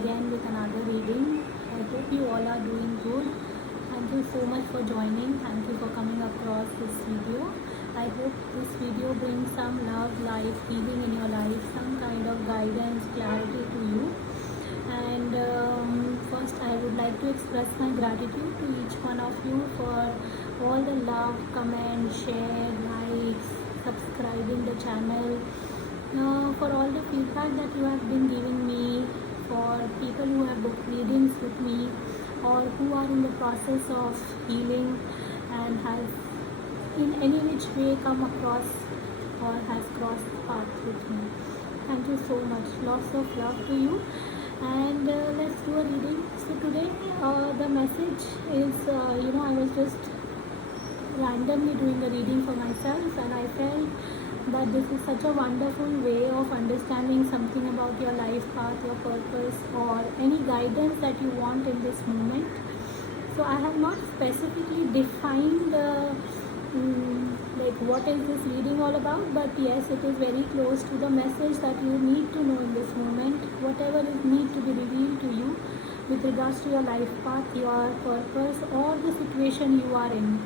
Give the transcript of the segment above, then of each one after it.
again with another reading. I hope you all are doing good. Thank you so much for joining. Thank you for coming across this video. I hope this video brings some love, life, healing in your life, some kind of guidance, clarity to you. And first I would like to express my gratitude to each one of you for all the love, comment, share, likes, subscribing the channel, for all the feedback that you have been giving me, for people who have booked readings with me or who are in the process of healing and has in any which way come across or has crossed paths with me. Thank you so much. Lots of love to you. And let's do a reading. So today the message is, I was just randomly doing a reading for myself, and I felt that this is such a wonderful way of understanding something about your life path, your purpose, or any guidance that you want in this moment. So I have not specifically defined like what is this reading all about, but yes, it is very close to the message that you need to know in this moment, whatever is need to be revealed to you with regards to your life path, your purpose, or the situation you are in.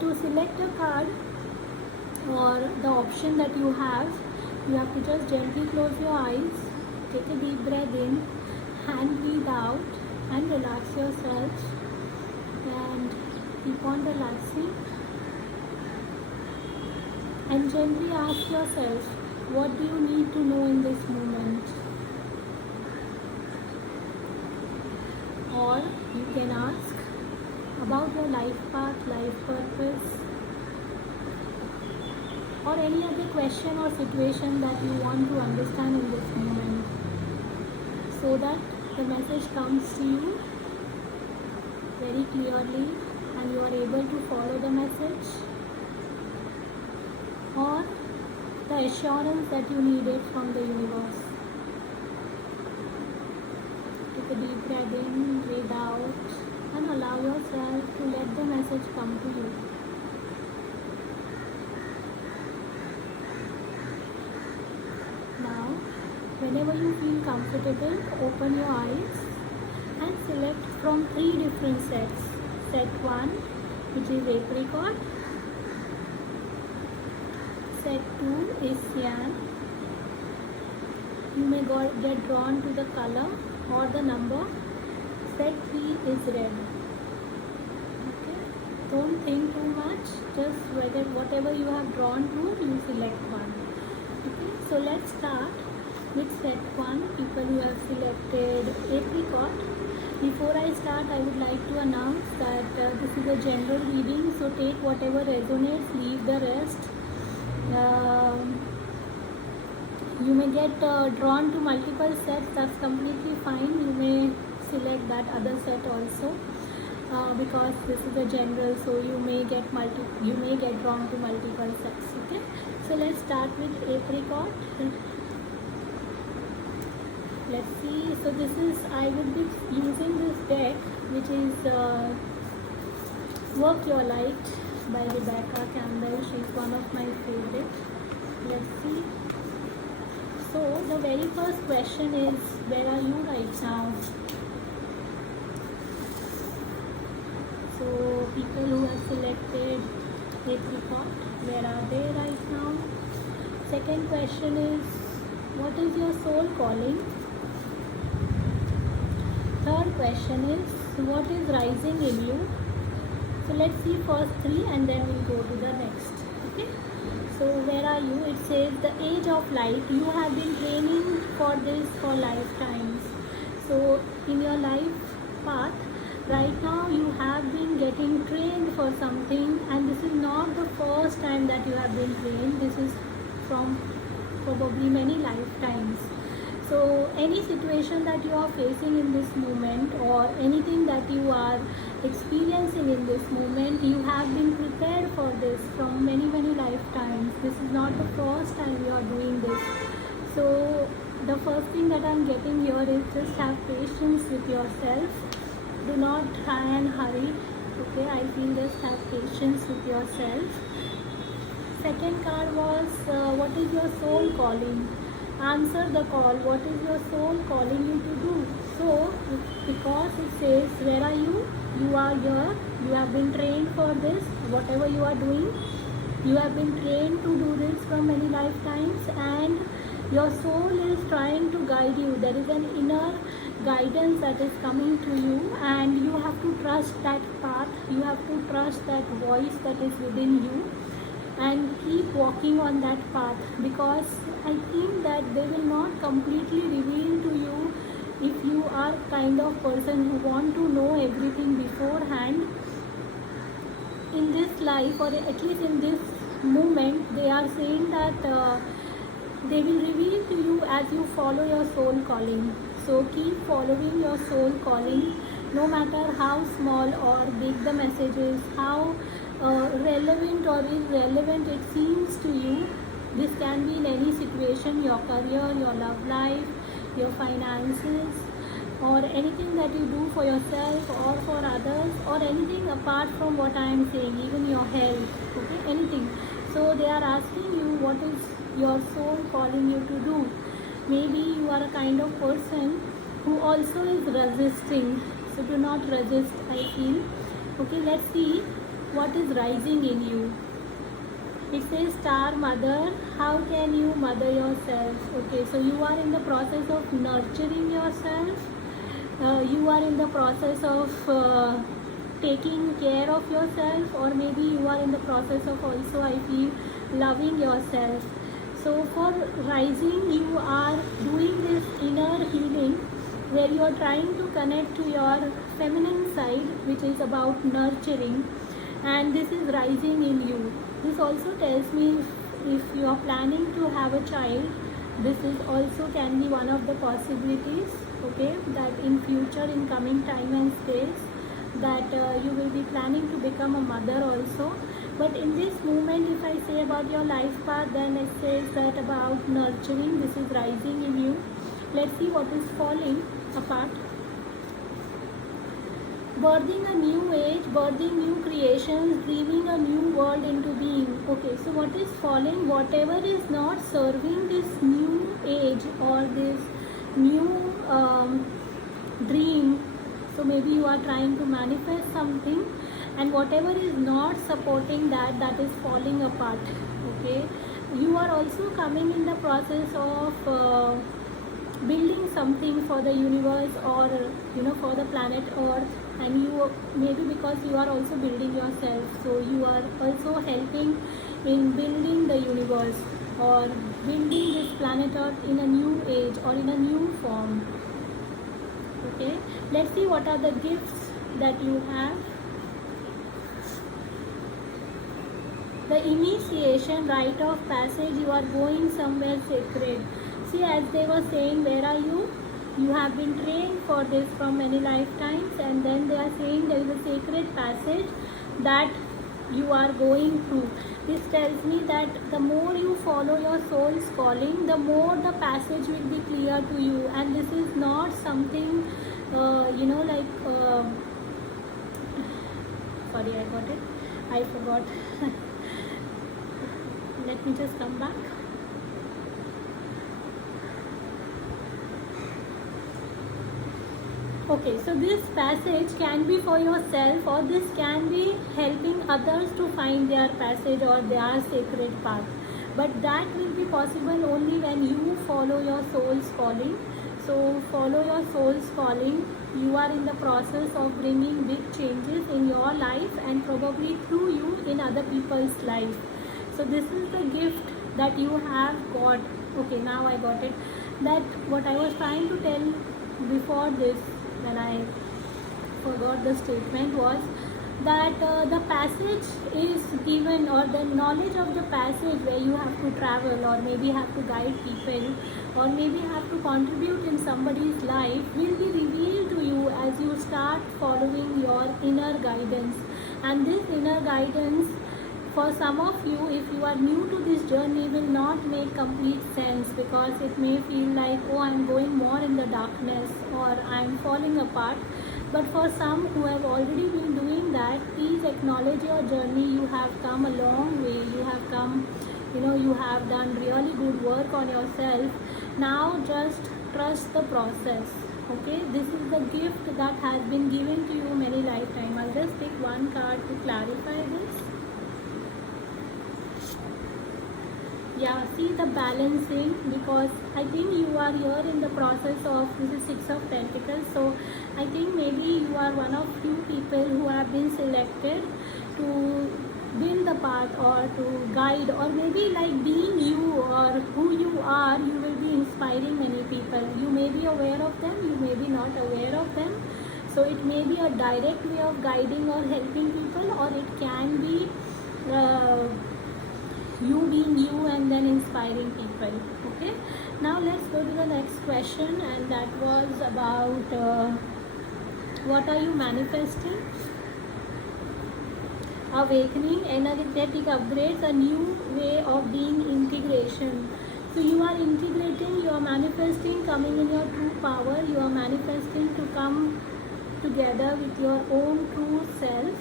To select a card or the option that you have to just gently close your eyes, take a deep breath in, and breathe out, and relax yourself, and keep on relaxing, and gently ask yourself, what do you need to know in this moment? Or you can ask about your life path, life purpose, or any other question or situation that you want to understand in this moment, so that the message comes to you very clearly and you are able to follow the message, or the assurance that you needed from the universe. Take a deep breath in, breathe out, and allow yourself to let the message come to you. Now, whenever you feel comfortable, open your eyes and select from 3 different sets. Set 1, which is apricot. Set 2 is cyan. You may get drawn to the color or the number. Set 3 is red. Okay? Don't think too much. Just whatever you have drawn to, you select one. Okay? So let's start with set 1. People who have selected apricot. Before I start, I would like to announce that this is a general reading. So take whatever resonates, leave the rest. You may get drawn to multiple sets. That's completely fine. You may select that other set also, because this is a general, so you may get drawn to multiple sets. Okay, so let's start with apricot. Let's see. So this is, I would be using this deck, which is Work Your Light by Rebecca Campbell. She's one of my favorites. Let's see. So the very first question is, where are you right now? So people who have selected apricot, where are they right now? Second question is, what is your soul calling? Third question is, what is rising in you? So let's see first 3 and then we'll go to the next. Okay. So where are you? It says the age of light. You have been training for this for lifetimes. So in your life path, right now you have been getting trained for something, and this is not the first time that you have been trained. This is from probably many lifetimes. So any situation that you are facing in this moment, or anything that you are experiencing in this moment, you have been prepared for this from many lifetimes. This is not the first time you are doing this. So the first thing that I'm getting here is, just have patience with yourself. Do not try and hurry. Okay, I feel just have patience with yourself. Second card was, what is your soul calling? answer the call. What is your soul calling you to do? So because it says, where are you? You are here. You have been trained for this. Whatever you are doing, you have been trained to do this from many lifetimes, and your soul is trying to guide you. There is an inner guidance that is coming to you, and you have to trust that path. You have to trust that voice that is within you, and keep walking on that path, because I think that they will not completely reveal to you if you are kind of person who want to know everything beforehand in this life, or at least in this moment. They are saying that they will reveal to you as you follow your soul calling. So keep following your soul calling, no matter how small or big the message is, how relevant or irrelevant it seems to you. This can be in any situation: your career, your love life, your finances, or anything that you do for yourself or for others, or anything apart from what I am saying, even your health, okay, anything. So they are asking you, what is your soul calling you to do? Maybe you are a kind of person who also is resisting, so do not resist, I feel. Okay, let's see what is rising in you. It says, star mother, how can you mother yourself? Okay, so you are in the process of nurturing yourself. You are in the process of taking care of yourself, or maybe you are in the process of also, I feel, loving yourself. So for rising, you are doing this inner healing where you are trying to connect to your feminine side, which is about nurturing, and this is rising in you. This also tells me, if you are planning to have a child, this is also can be one of the possibilities, okay, that in future, in coming time and space, that you will be planning to become a mother also. But in this moment, if I say about your life path, then it says that about nurturing, this is rising in you. Let's see what is falling apart. Birthing a new age, birthing new creations, breathing a new world into being. Okay, so what is falling? Whatever is not serving this new age or this new dream. So maybe you are trying to manifest something, and whatever is not supporting that, that is falling apart. Okay, you are also coming in the process of building something for the universe, or for the planet Earth, and you, maybe because you are also building yourself, so you are also helping in building the universe or building this planet Earth in a new age or in a new form. Okay, let's see what are the gifts that you have. The initiation, rite of passage, you are going somewhere sacred. See, as they were saying, where are you? You have been trained for this from many lifetimes, and then they are saying there is a sacred passage that you are going through. This tells me that the more you follow your soul's calling, the more the passage will be clear to you. And this is not something, sorry, I got it. I forgot. Let me just come back. Okay, so this passage can be for yourself, or this can be helping others to find their passage or their sacred path. But that will be possible only when you follow your soul's calling. So follow your soul's calling. You are in the process of bringing big changes in your life, and probably through you in other people's life. So this is the gift that you have got. Okay, now I got it. That what I was trying to tell before this, when I forgot the statement, was that the passage is given, or the knowledge of the passage where you have to travel, or maybe have to guide people, or maybe have to contribute in somebody's life, will be revealed to you as you start following your inner guidance. And this inner guidance, for some of you, if you are new to this journey, will not make complete sense, because it may feel like, oh, I'm going more in the darkness, or I'm falling apart. But for some who have already been doing that, please acknowledge your journey. You have come a long way. You have come you have done really good work on yourself. Now just trust the process. Okay, this is the gift that has been given to you many lifetime. I'll just pick one card to clarify this. Yeah, see the balancing, because I think you are here in the process of, this is Six of Pentacles, so I think maybe you are one of few people who have been selected to build the path or to guide, or maybe like being you or who you are, you will be inspiring many people. You may be aware of them, you may be not aware of them. So it may be a direct way of guiding or helping people, or it can be you being you and then inspiring people. Okay, now let's go to the next question, and that was about what are you manifesting? Awakening, energetic upgrades, a new way of being, integration. So you are integrating, you are manifesting, coming in your true power, you are manifesting to come together with your own true self.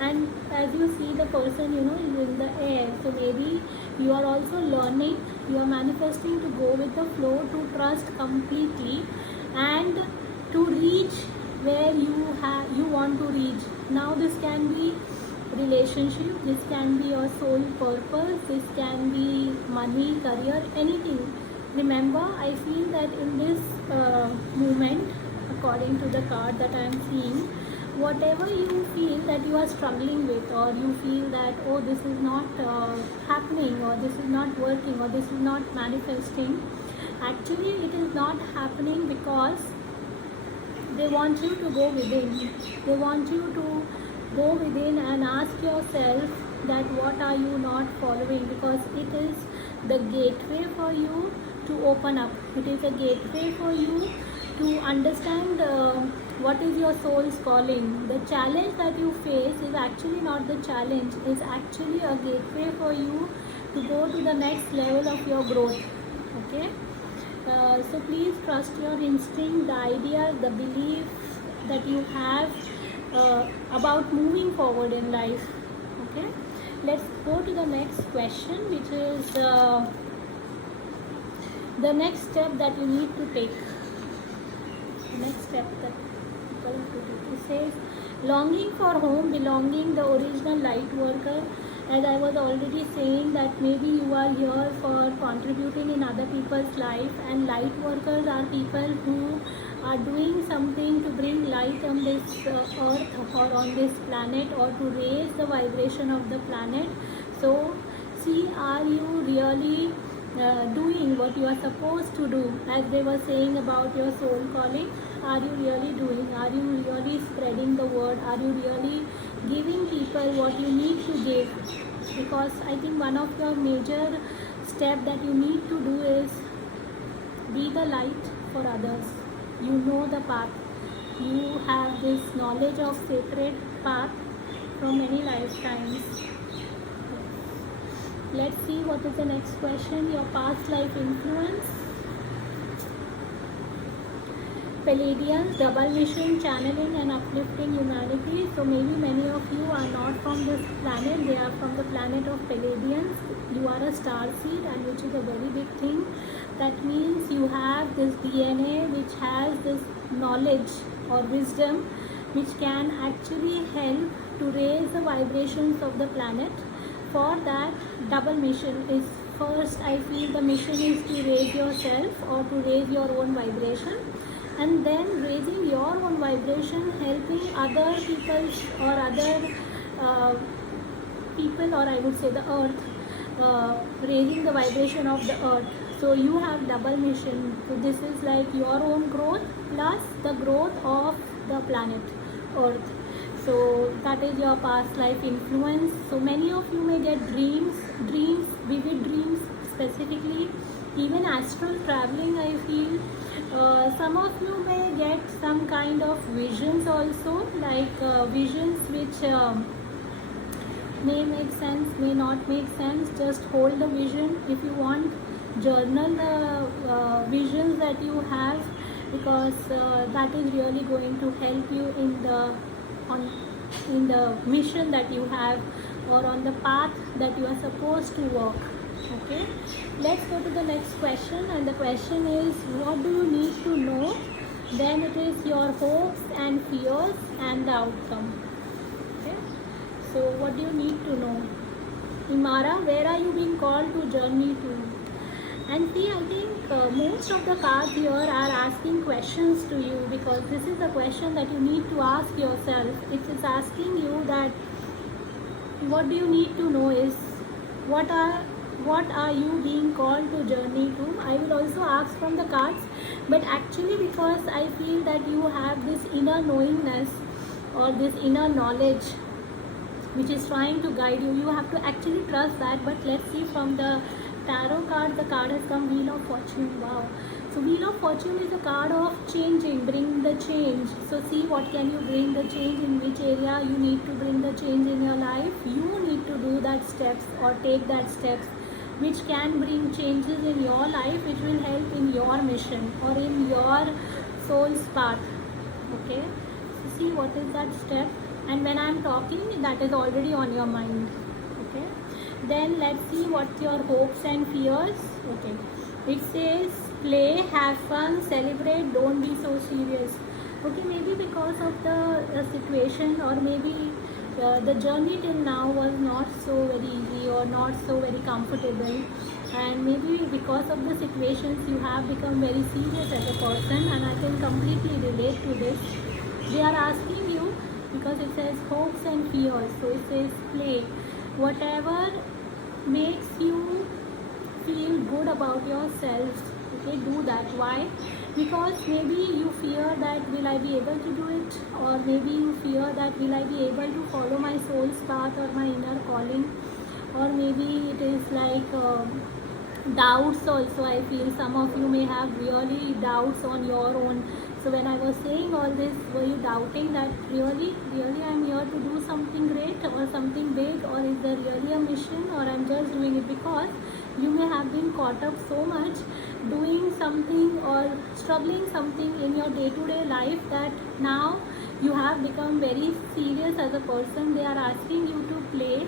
And as you see the person is in the air, so maybe you are also learning, you are manifesting to go with the flow, to trust completely, and to reach where you want to reach. Now this can be relationship, this can be your soul purpose, this can be money, career, anything. Remember, I feel that in this moment, according to the card that I am seeing, whatever you feel that you are struggling with, or you feel that, oh, this is not happening, or this is not working, or this is not manifesting, actually it is not happening because they want you to go within. They want you to go within and ask yourself that what are you not following, because it is the gateway for you to open up. It is a gateway for you to understand what is your soul's calling. The challenge that you face is actually not the challenge, it's actually a gateway for you to go to the next level of your growth. Okay, so please trust your instinct, the idea, the belief that you have about moving forward in life. Okay, let's go to the next question, which is the next step that you need to take. Next step that people have to take. It says longing for home, belonging, the original light worker. As I was already saying, that maybe you are here for contributing in other people's life, and light workers are people who are doing something to bring light on this earth or on this planet, or to raise the vibration of the planet. So see, are you really doing what you are supposed to do? As they were saying about your soul calling, are you really doing? Are you really spreading the word? Are you really giving people what you need to give? Because I think one of your major step that you need to do is be the light for others. You know the path, you have this knowledge of sacred path from many lifetimes. Let's see what is the next question. Your past life influence. Pleiadians, double mission, channeling and uplifting humanity. So maybe many of you are not from this planet, they are from the planet of Pleiadians. You are a star seed, and which is a very big thing. That means you have this DNA which has this knowledge or wisdom which can actually help to raise the vibrations of the planet. For that, double mission is, first I feel the mission is to raise yourself or to raise your own vibration, and then raising your own vibration, helping other people or other people, or I would say the earth, raising the vibration of the earth. So you have double mission. So this is like your own growth plus the growth of the planet earth. So that is your past life influence. So many of you may get dreams, vivid dreams specifically, even astral traveling, I feel. Some of you may get some kind of visions also, like visions which may make sense, may not make sense. Just hold the vision. If you want, journal the visions that you have, because that is really going to help you in the mission that you have, or on the path that you are supposed to walk. Okay, let's go to the next question, and the question is, what do you need to know? Then it is your hopes and fears and the outcome. Okay, so what do you need to know? Imara, where are you being called to journey to? And see, I think most of the cards here are asking questions to you, because this is a question that you need to ask yourself. It is asking you that what do you need to know is what are you being called to journey to. I will also ask from the cards, but actually because I feel that you have this inner knowingness or this inner knowledge which is trying to guide you, you have to actually trust that. But let's see from the tarot card. The card has come Wheel of Fortune. Wow. So Wheel of Fortune is a card of changing, bring the change. So see, what can you bring the change, in which area you need to bring the change in your life. You need to do that steps or take that steps which can bring changes in your life, which will help in your mission or in your soul's path. Okay. So see, what is that step? And when I am talking, that is already on your mind. Okay. Then let's see what's your hopes and fears. Okay. It says play, have fun, celebrate, don't be so serious. Okay, maybe because of the situation, or maybe the journey till now was not so very easy or not so very comfortable, and maybe because of the situations you have become very serious as a person, and I can completely relate to this. They are asking you, because it says hopes and fears, so it says play, whatever makes you feel good about yourself. Okay, do that. Why? Because maybe you fear that will I be able to do it, or maybe you fear that will I be able to follow my soul's path or my inner calling, or maybe it is like doubts also. I feel some of you may have really doubts on your own. So when I was saying all this, were you doubting that really I'm here to do something great or something big, or is there really a mission, or I'm just doing it because you may have been caught up so much doing something or struggling something in your day-to-day life that now you have become very serious as a person. They are asking you to play,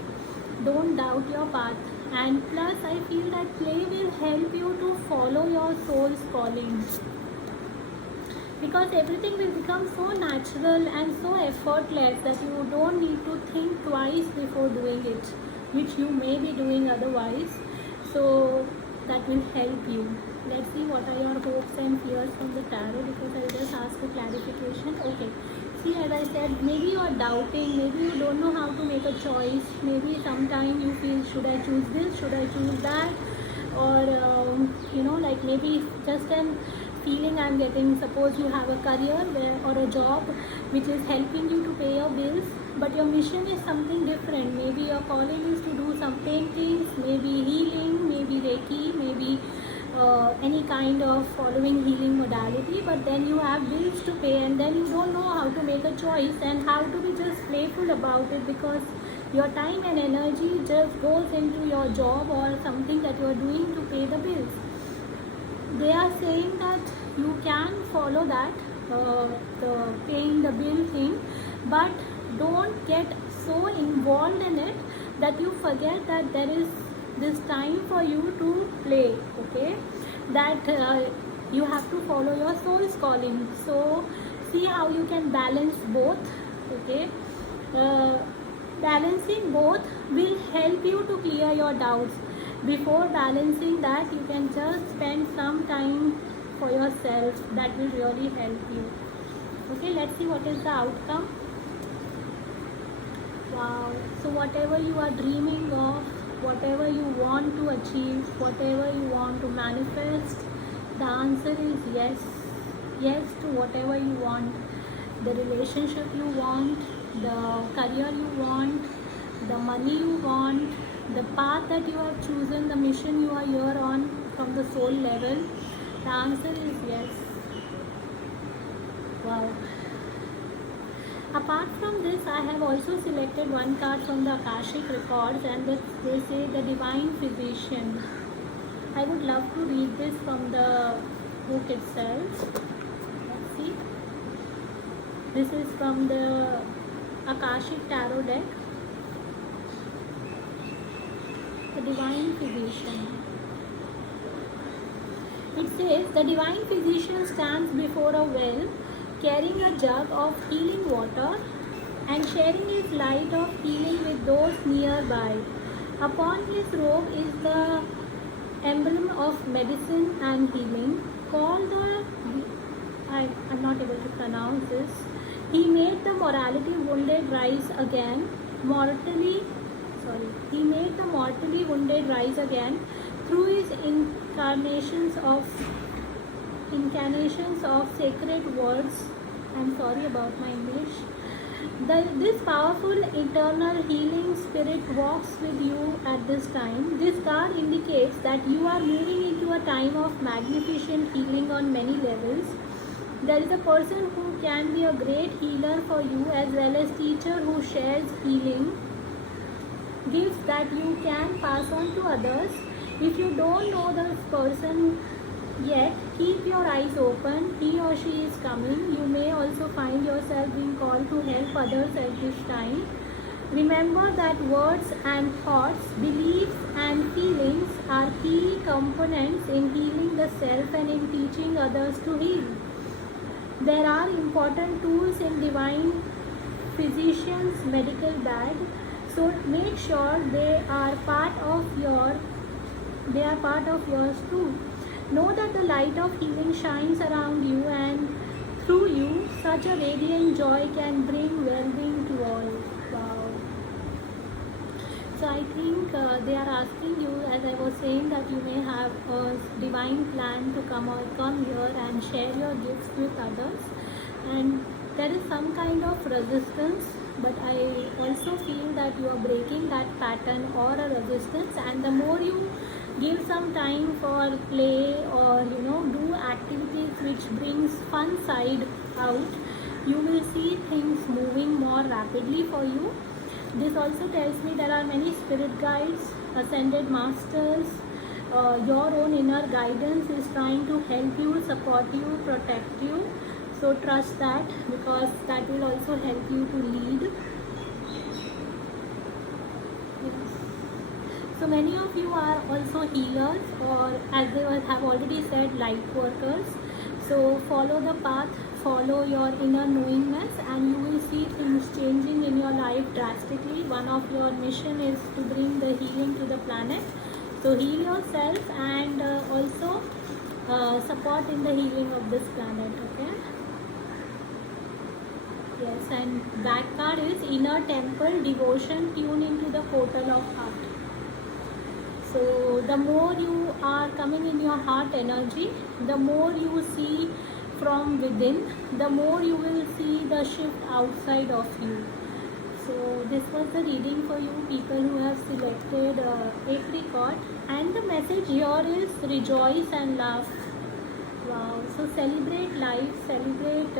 don't doubt your path. And plus I feel that play will help you to follow your soul's calling, because everything will become so natural and so effortless that you don't need to think twice before doing it, which you may be doing otherwise. So that will help you. Let's see what are your hopes and fears from the tarot, because I just asked a clarification. Okay, see, as I said, maybe you are doubting, maybe you don't know how to make a choice, maybe sometime you feel, should I choose this, should I choose that, or like maybe just an feeling I'm getting. Suppose you have a career or a job which is helping you to pay your bills, but your mission is something different. Maybe your calling is to do some paintings, maybe healing, maybe Reiki, maybe any kind of following healing modality, but then you have bills to pay, and then you don't know how to make a choice and how to be just playful about it, because your time and energy just goes into your job or something that you are doing to pay the bills. They are saying that you can follow that, the paying the bill thing, but don't get so involved in it that you forget that there is this time for you to play. Okay, that you have to follow your soul's calling. So see how you can balance both. Okay, balancing both will help you to clear your doubts. Before balancing that, you can just spend some time for yourself. That will really help you. Okay, let's see what is the outcome. Wow. So whatever you are dreaming of, whatever you want to achieve, whatever you want to manifest, the answer is yes. Yes to whatever you want. The relationship you want, the career you want, the money you want, the path that you have chosen, the mission you are here on from the soul level, the answer is yes. Wow. Apart from this, I have also selected one card from the Akashic Records, and they say the Divine Physician. I would love to read this from the book itself. Let's see. This is from the Akashic Tarot deck. the divine physician. It says the divine physician stands before a well, carrying a jug of healing water and sharing his light of healing with those nearby. Upon his robe is the emblem of medicine and healing, called the I'm not able to pronounce this. He made the mortality wounded rise again, He made the mortally wounded rise again through his incarnations of sacred words. I'm sorry about my English. This powerful eternal healing spirit walks with you at this time. This card indicates that you are moving into a time of magnificent healing on many levels. There is a person who can be a great healer for you, as well as teacher who shares healing gifts that you can pass on to others. If you don't know this person yet, keep your eyes open. He or she is coming. You may also find yourself being called to help others at this time. Remember that words and thoughts, beliefs and feelings are key components in healing the self and in teaching others to heal. There are important tools in divine physician's medical bag, so make sure they are part of yours too. Know that the light of healing shines around you, and through you such a radiant joy can bring well-being to all. Wow. So I think they are asking you, as I was saying, that you may have a divine plan to come here and share your gifts with others, and there is some kind of resistance, but I also feel that you are breaking that pattern or a resistance, and the more you give some time for play or do activities which brings fun side out, you will see things moving more rapidly for you. This also tells me there are many spirit guides, ascended masters, your own inner guidance is trying to help you, support you, protect you. So trust that, because that will also help you to lead. Yes. So many of you are also healers, or as they have already said, light workers. So follow the path, follow your inner knowingness, and you will see things changing in your life drastically. One of your mission is to bring the healing to the planet. So heal yourself and also support in the healing of this planet. Okay. Yes, and back card is inner temple devotion, tune into the portal of heart. So the more you are coming in your heart energy, the more you see from within, the more you will see the shift outside of you. So this was the reading for you people who have selected apricot, and the message here is rejoice and laugh. Wow. So celebrate life, celebrate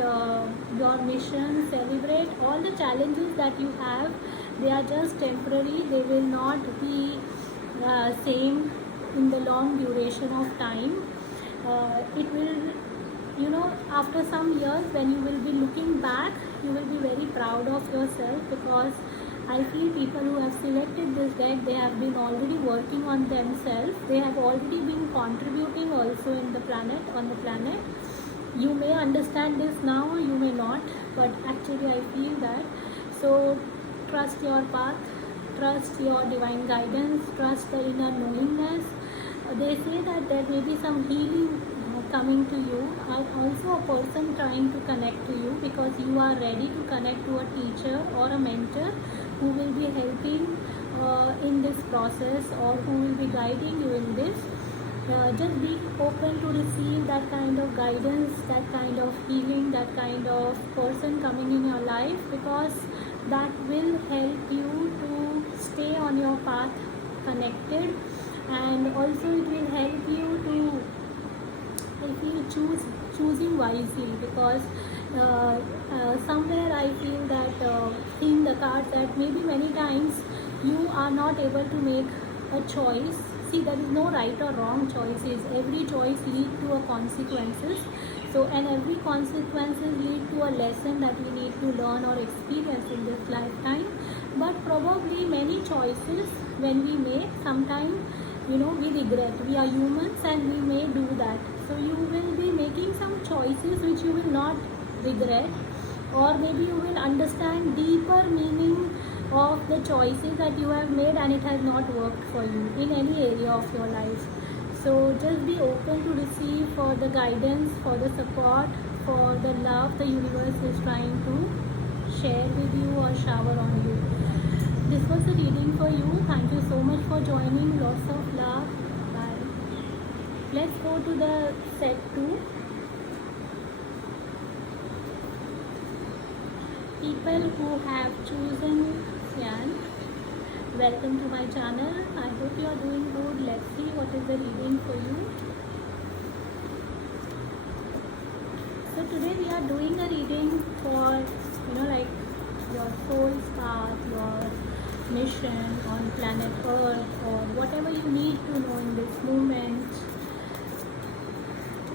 your mission, celebrate all the challenges that you have. They are just temporary. They will not be same in the long duration of time. It will, after some years, when you will be looking back, you will be very proud of yourself, because I feel people who have selected this deck, they have been already working on themselves. They have already been contributing also on the planet. You may understand this now, you may not, but actually I feel that. So trust your path, trust your divine guidance, trust the inner knowingness. They say that there may be some healing coming to you, also a person trying to connect to you, because you are ready to connect to a teacher or a mentor who will be helping in this process, or who will be guiding you in this. Just be open to receive that kind of guidance, that kind of healing, that kind of person coming in your life, because that will help you to stay on your path connected, and also it will help you to, I feel, choosing wisely, because somewhere I feel that seeing the cards, that maybe many times you are not able to make a choice. See, there is no right or wrong choices. Every choice leads to a consequences. So, and every consequences lead to a lesson that we need to learn or experience in this lifetime. but probably many choices when we make, sometimes we regret. We are humans and we may do that. So you will be making some choices which you will not regret, or maybe you will understand deeper meaning of the choices that you have made and it has not worked for you in any area of your life. So just be open to receive for the guidance, for the support, for the love the universe is trying to share with you or shower on you. This was the reading for you. Thank you so much for joining. Lots of love. Bye. Let's go to the set 2. People who have chosen Cyan, welcome to my channel. I hope you are doing good. Let's see what is the reading for you. So today we are doing a reading for like your soul's path, your mission on planet Earth, or whatever you need to know in this moment.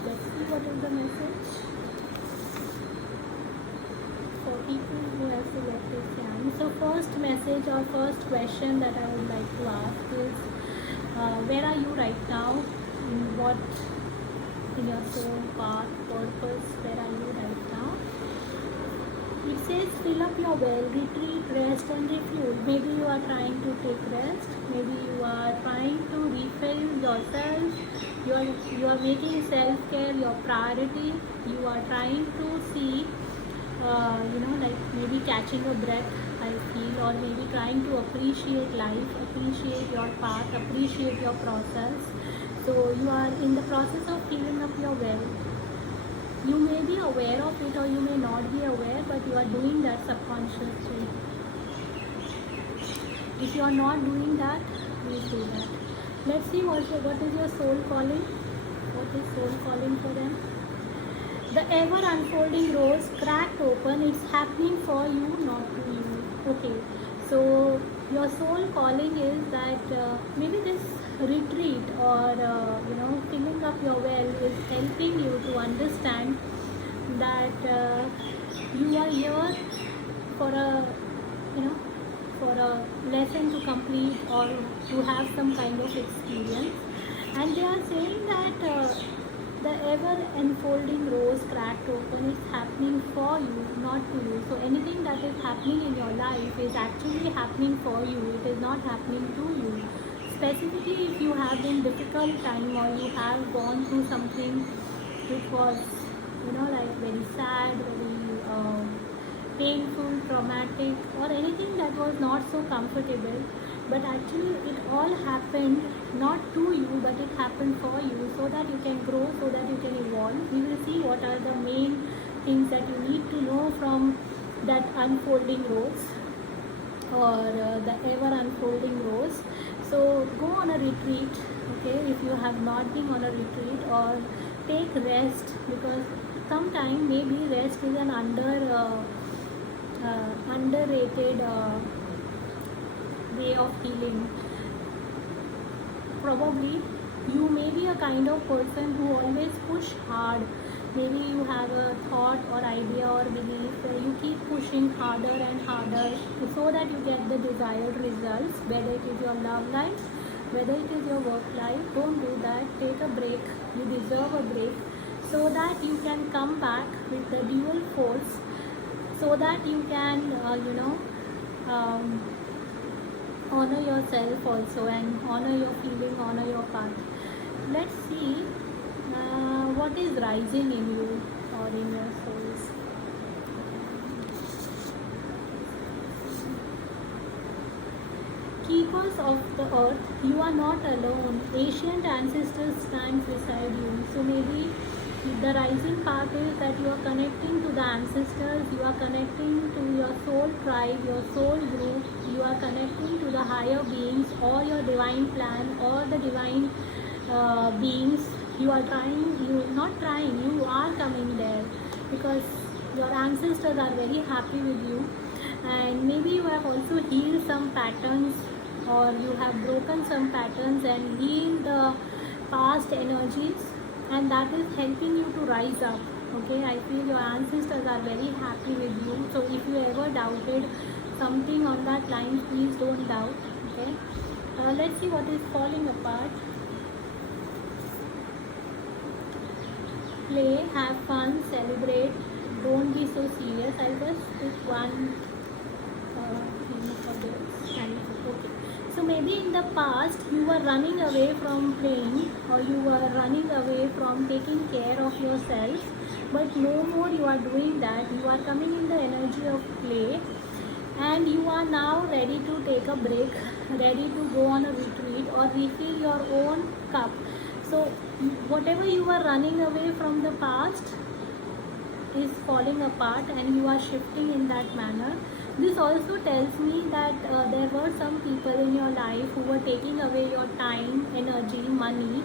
Let's see what is the message for people who have selected Cyan. So first message or first question that I would like to ask is, where are you right now? In your soul path, purpose, where are you right now? It says fill up your well, retreat, rest and refuel. Maybe you are trying to take rest, maybe you are trying to refill yourself, you are making self-care your priority, you are trying to see like maybe catching a breath, I feel, or maybe trying to appreciate life, appreciate your path, appreciate your process. So you are in the process of filling up your well. You may be aware of it or you may not be aware, but you are doing that subconsciously. If you are not doing that, please do that. Let's see what is your soul calling. What is soul calling for them? The ever unfolding rose cracked open. It's happening for you, not to you. Okay, so your soul calling is that maybe this retreat or filling up your well is helping you to understand that you are here for a for a lesson to complete or to have some kind of experience. And they are saying that the ever unfolding rose cracked open is happening for you, not to you. So anything that is happening in your life is actually happening for you. It is not happening to you. Specifically, if you have been difficult time or you have gone through something which was like very sad, very painful, traumatic, or anything that was not so comfortable, but actually it all happened not to you, but it happened for you, so that you can grow, so that you can evolve. We will see what are the main things that you need to know from that unfolding rose or the ever unfolding rose. So go on a retreat, okay, if you have not been on a retreat, or take rest, because sometimes maybe rest is an underrated way of healing. Probably you may be a kind of person who always push hard. Maybe you have a thought or idea or belief where you keep pushing harder and harder so that you get the desired results, whether it is your love life, whether it is your work life. Don't do that. Take a break. You deserve a break, so that you can come back with the dual force, so that you can honor yourself also and honor your feeling, honor your path. Let's see what is rising in you or in your souls. Keepers of the earth, you are not alone. Ancient ancestors stand beside you. So maybe the rising path is that you are connecting to the ancestors, you are connecting to your soul tribe, your soul group, you are connecting to the higher beings or your divine plan or the divine beings. You are you are coming there, because your ancestors are very happy with you. And maybe you have also healed some patterns, or you have broken some patterns and healed the past energies, and that is helping you to rise up. Okay, I feel your ancestors are very happy with you. So if you ever doubted something on that line, please don't doubt. Okay, let's see what is falling apart. Play, have fun, celebrate, don't be so serious. I'll just pick one for this. Okay. So maybe in the past you were running away from playing, or you were running away from taking care of yourself, but no more you are doing that. You are coming in the energy of play, and you are now ready to take a break, ready to go on a retreat or refill your own cup. So whatever you were running away from the past is falling apart, and you are shifting in that manner. This also tells me that there were some people in your life who were taking away your time, energy, money,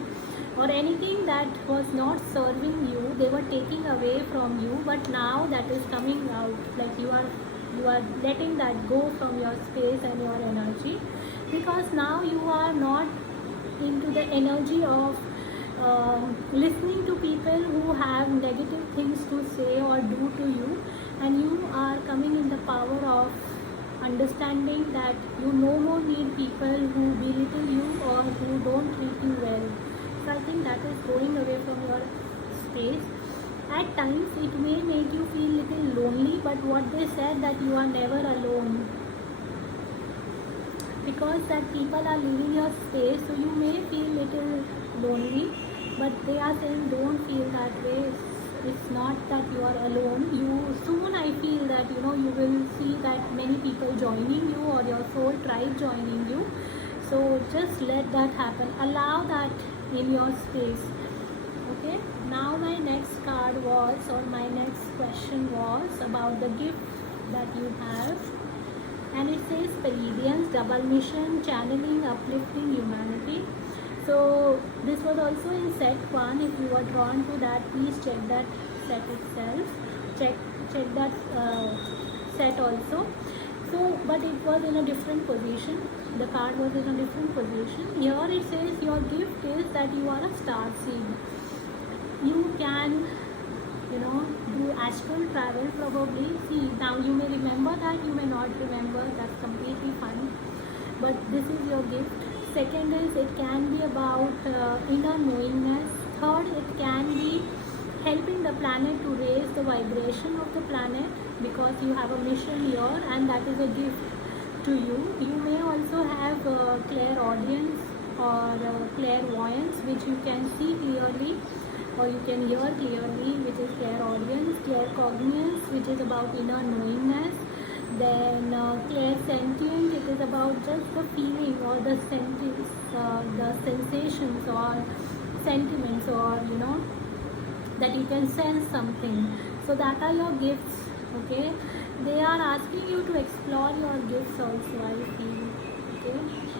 or anything that was not serving you. They were taking away from you, but now that is coming out. Like you are letting that go from your space and your energy, because now you are not into the energy of listening to people who have negative things to say or do to you, and you are coming in the power of understanding that you no more need people who belittle you or who don't treat you well. So I think that is going away from your space. At times it may make you feel little lonely, but what they said, that you are never alone, because that people are leaving your space, so you may feel little lonely, but they are saying don't feel that way. It's not that you are alone. You soon, I feel that you will see that many people joining you, or your soul tribe joining you. So just let that happen, allow that in your space. Okay, now my next card was, or my next question was about the gift that you have, and it says Peridians, double mission, channeling, uplifting humanity. So this was also in set 1. If you were drawn to that, please check that set itself. Check that set also. So, but it was in a different position. The card was in a different position. Here it says your gift is that you are a star seed. You can, do astral travel probably. See, now you may remember that, you may not remember. That's completely fine. But this is your gift. Second is, it can be about inner knowingness. Third, it can be helping the planet to raise the vibration of the planet, because you have a mission here, and that is a gift to you. You may also have clairaudience or clairvoyance, which you can see clearly, or you can hear clearly, which is clairaudience. Claircognizance, which is about inner knowingness. Then clairsentient, it is about just the feeling or the sensations or sentiments, or that you can sense something. So that are your gifts. Okay, they are asking you to explore your gifts also, I feel. Okay,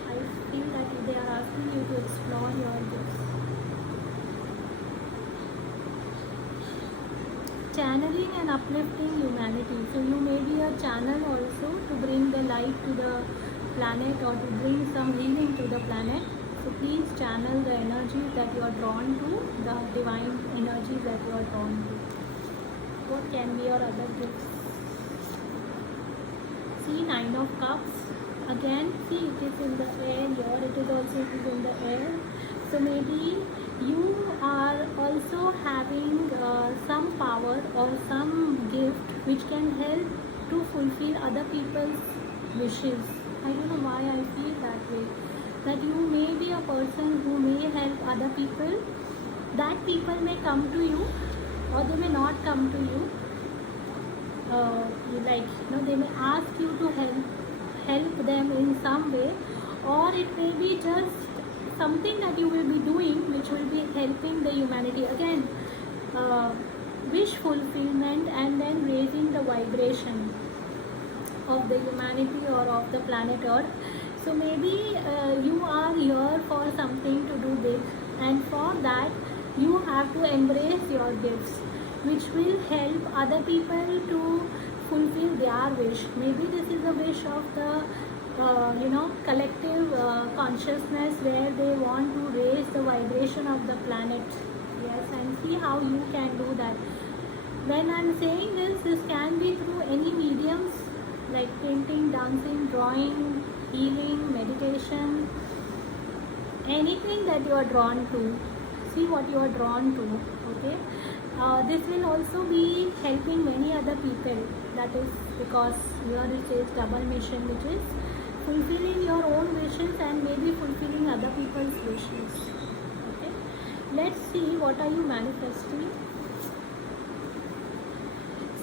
I feel that they are asking you to explore your gifts. Channeling and uplifting humanity. So you may be a channel also to bring the light to the planet, or to bring some healing to the planet. So please channel the energies that you are drawn to, the divine energies that you are drawn to. What can be your other gifts? See, 9 of Cups. Again, see, it is in the air here. It is in the air. So maybe you are also having some power or some gift which can help to fulfill other people's wishes. I don't know why I feel that way. That you may be a person who may help other people. That people may come to you, or they may not come to you. They may ask you to help them in some way, or it may be just something that you will be doing which will be helping the humanity. Again, wish fulfillment, and then raising the vibration of the humanity or of the planet Earth. So maybe you are here for something to do big, and for that you have to embrace your gifts, which will help other people to fulfill their wish. Maybe this is a wish of the collective consciousness, where they want to raise the vibration of the planet. Yes, and see how you can do that. When I'm saying this can be through any mediums, like painting, dancing, drawing, healing, meditation, anything that you are drawn to. See what you are drawn to. Okay, this will also be helping many other people. That is because here it says double mission, which is fulfilling your own wishes and maybe fulfilling other people's wishes. Okay, let's see what are you manifesting.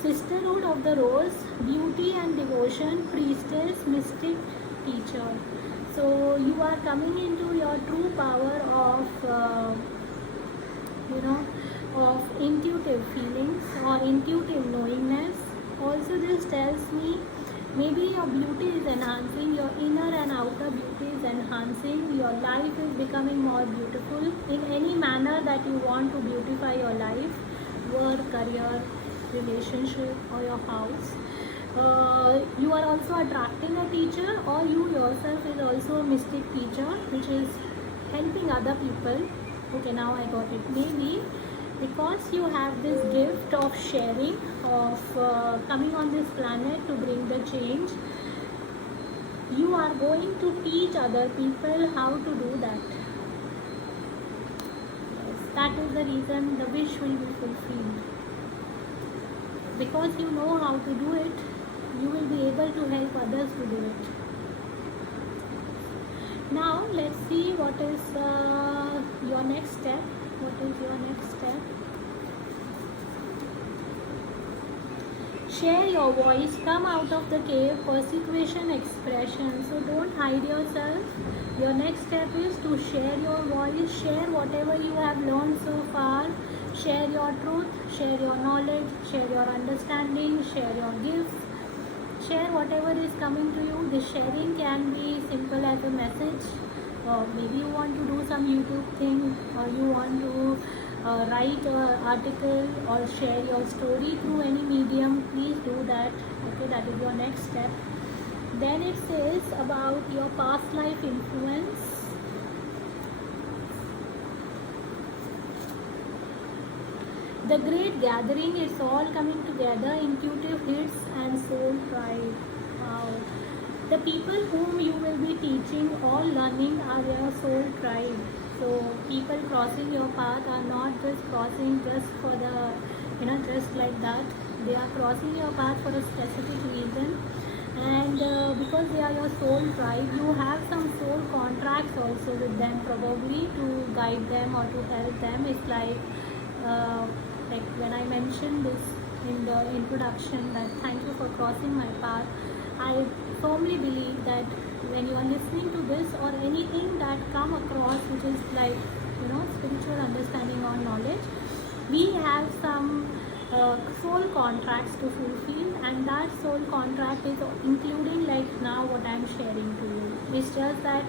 Sisterhood of the Rose, beauty and devotion, priestess, mystic, teacher. So you are coming into your true power of of intuitive feelings or intuitive knowingness. Also this tells me maybe your beauty is enhancing, your inner and outer beauty is enhancing, your life is becoming more beautiful in any manner that you want to beautify your life, work, career, relationship, or your house. You are also attracting a teacher, or you yourself is also a mystic teacher which is helping other people. Okay, now I got it. Maybe because you have this gift of sharing, of coming on this planet to bring the change, you are going to teach other people how to do that. Yes, that is the reason the wish will be fulfilled. Because you know how to do it, you will be able to help others to do it. Now let's see what is your next step. What is your next step? Share your voice, come out of the cave, persecution, expression. So don't hide yourself. Your next step is to share your voice, share whatever you have learned so far, share your truth, share your knowledge, share your understanding, share your gifts, share whatever is coming to you. This sharing can be simple as a message, or maybe you want to do some YouTube thing, or you want to write an article or share your story through any medium. Please do that. Okay, that is your next step. Then it says about your past life influence. The great gathering, it's all coming together, intuitive hits and soul pride. Wow. The people whom you will be teaching or learning are your soul tribe. So people crossing your path are not just crossing just for the, just like that. They are crossing your path for a specific reason. And because they are your soul tribe, you have some soul contracts also with them, probably to guide them or to help them. It's like when I mentioned this in the introduction, that thank you for crossing my path. I firmly believe that when you are listening to this or anything that come across which is like spiritual understanding or knowledge, we have some soul contracts to fulfill, and that soul contract is including like now what I am sharing to you. It's just that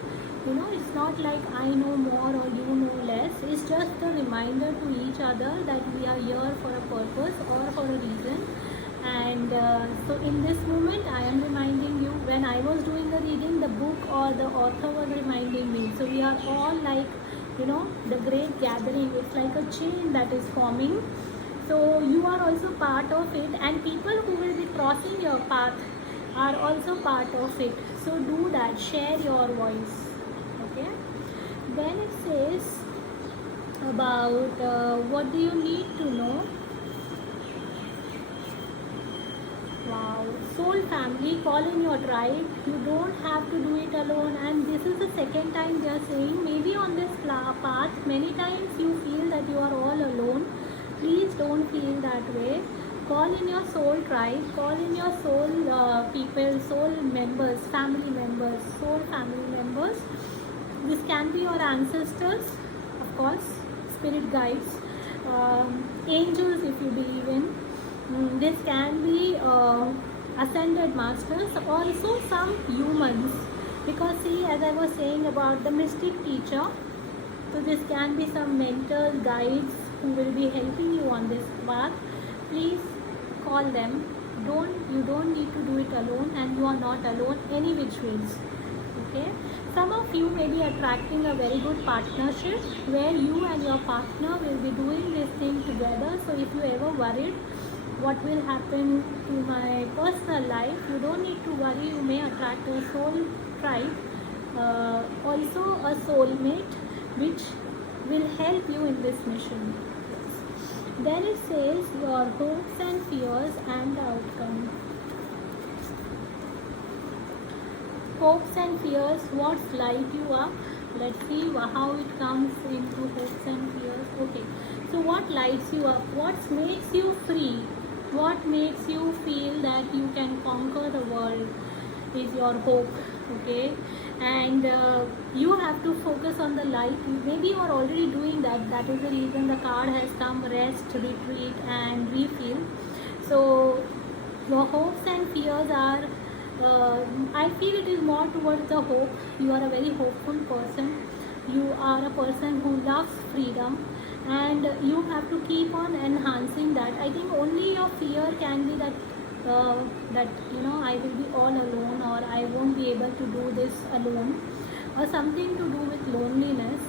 it's not like I know more or you know less. It's just a reminder to each other that we are here for a purpose or for a reason. And so in this moment I am reminding you, when I was doing the reading, the book or the author was reminding me. So we are all like the great gathering. It's like a chain that is forming. So you are also part of it, and people who will be crossing your path are also part of it. So do that, share your voice. Okay, then it says about what do you need to know. Wow, soul family, call in your tribe. You don't have to do it alone, and this is the second time they are saying, maybe on this path many times you feel that you are all alone. Please don't feel that way. Call in your soul tribe, call in your soul people, soul members, family members, soul family members. This can be your ancestors, of course, spirit guides, angels if you believe in. This can be ascended masters, also some humans. Because see, as I was saying about the mystic teacher, so this can be some mental guides who will be helping you on this path. Please call them. You don't need to do it alone, and you are not alone any which ways. Okay, some of you may be attracting a very good partnership where you and your partner will be doing this thing together. So if you ever worried what will happen to my personal life. You don't need to worry. You may attract a soul tribe, also a soulmate, which will help you in this mission. Then it says your hopes and fears and the outcome. Hopes and fears, what's light you up? Let's see how it comes into hopes and fears. Okay, so what lights you up? What makes you free? What makes you feel that you can conquer the world is your hope. Okay, and you have to focus on the light. Maybe you are already doing that. That is the reason the card has come: rest, retreat, and refill. So your hopes and fears are, I feel it is more towards the hope. You are a very hopeful person. You are a person who loves freedom, and you have to keep on enhancing that. I think only your fear can be that, that I will be all alone, or I won't be able to do this alone, or something to do with loneliness.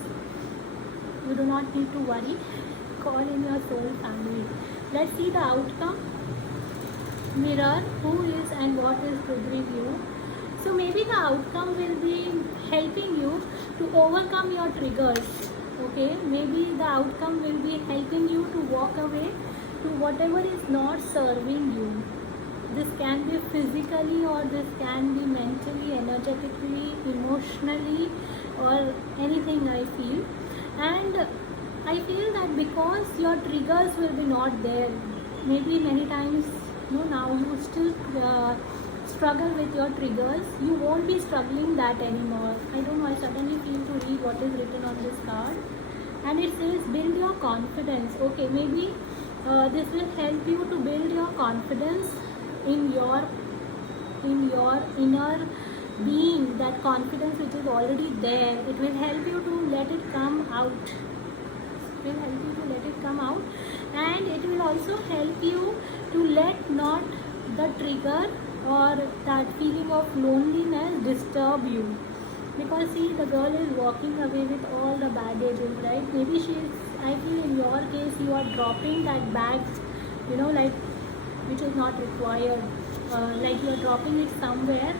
You do not need to worry. Call in your soul family. Let's see the outcome. Mirror, who is and what is triggering you. So maybe the outcome will be helping you to overcome your triggers. Okay, maybe the outcome will be helping you to walk away to whatever is not serving you. This can be physically, or this can be mentally, energetically, emotionally, or anything, I feel. And I feel that because your triggers will be not there, maybe many times now you still struggle with your triggers. You won't be struggling that anymore. I don't know, I suddenly feel to read what is written on this card, and it says build your confidence. Okay, maybe this will help you to build your confidence in your inner being. That confidence which is already there, it will help you to let it come out. It will help you to let it come out, and it will also help you to let not the trigger or that feeling of loneliness disturb you. Because see, the girl is walking away with all the baggages, right? Maybe she is, I feel in your case you are dropping that bag, like which is not required, like you are dropping it somewhere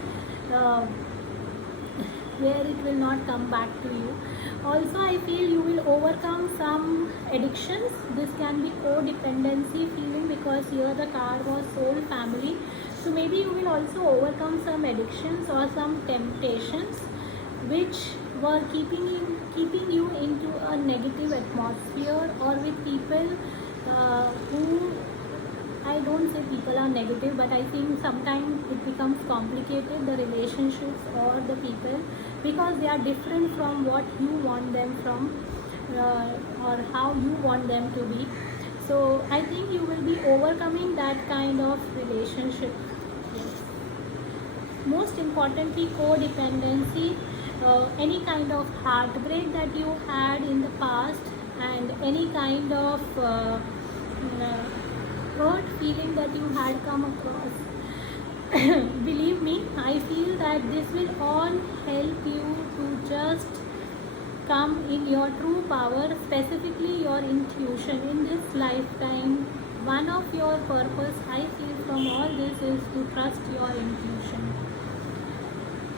where it will not come back to you. Also, I feel you will overcome some addictions. This can be codependency feeling, because here the card was soul family. So maybe you will also overcome some addictions or some temptations which were keeping you into a negative atmosphere, or with people who, I don't say people are negative, but I think sometimes it becomes complicated, the relationships or the people, because they are different from what you want them from, or how you want them to be. So I think you will be overcoming that kind of relationship. Yes. Most importantly, codependency, any kind of heartbreak that you had in the past, and any kind of hurt feeling that you had come across. Believe me, I feel that this will all help you to just come in your true power, specifically your intuition in this lifetime. One of your purpose, I feel, from all this is to trust your intuition.